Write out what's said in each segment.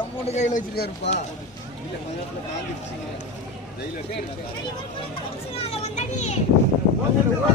Amount கையில் வச்சிருக்காருப்பா தேயாயின் அமுதவாய் தித்திக்கும் சிவபெருமான்.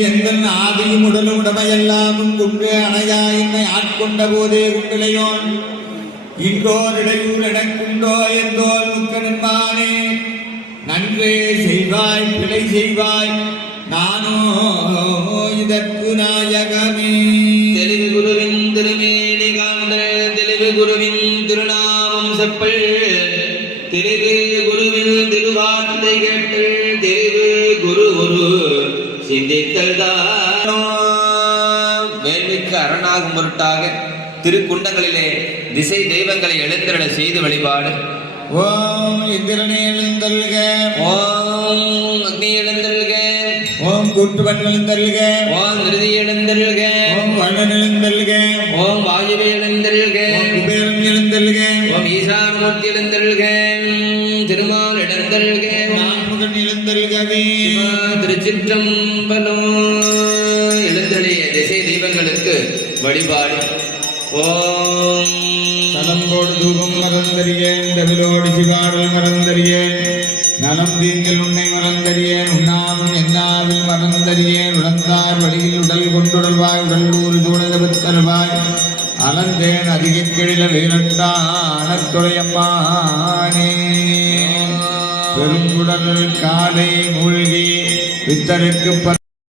எந்தன் ஆதியும் உடலும் உடமையெல்லாமும் குன்றே அணையா என்னை ஆட்கொண்ட போதே குண்டிலையோன் இன்றோர் இடையூர் எனக்குண்டோ என்றோல் முக்கனின்மானே நன்றே செய்வாய் பிழை செய்வாய். நானோ இதற்கு நாயகமே. தெளிவு குருவின் திருமேனி காண்ட தெளிவு குருவின் திருநாமம் செப்பல். தெளிவு குருவின் திருவார்த்தை வேள்விக்கு அரணாகும் பொருட்டாக திருக்குண்டங்களிலே திசை தெய்வங்களை எழுந்திரள செய்து வழிபாடு. ஓம் இந்திரனே எழுந்தல்க ஓம் அக்னி எழுந்தல்க ஓம் கூட்டுவன் எழுந்தல்க ஓம் நிருதி எழுந்தல்க ஓம் வண்ணன் எழுந்தல்க ஓம் வாயுவை எழுந்தல்க ஓம் குபேரன் எழுந்தல்க ஓம் ஈசானமூர்த்தி எழுந்தருள்க. திருமால் எழுந்தருள்க நான்முகன் எழுந்தல்கவே திருச்சிற்றம்பலம். எழுந்தருளிய திசை தெய்வங்களுக்கு வழிபாடு. ஓம். தலம்போடு தூபம் மறந்தறியேன் தவிலோடு சிவாடல் மறந்தறியேன் நலம் தீங்கள் உன்னை மறந்தறியேன் உண்ணாமும் என்னாவில் மறந்தறியேன் உழந்தார் வழியில் உடல் கொண்டுடல்வாய் உடல் ஊறு சூழதவித்தருவாய் அலந்தேன் அதிக கெழில வேலட்டானத்துறையம்மானே பெருங்குடல் காலை மூழ்கி பித்தருக்கு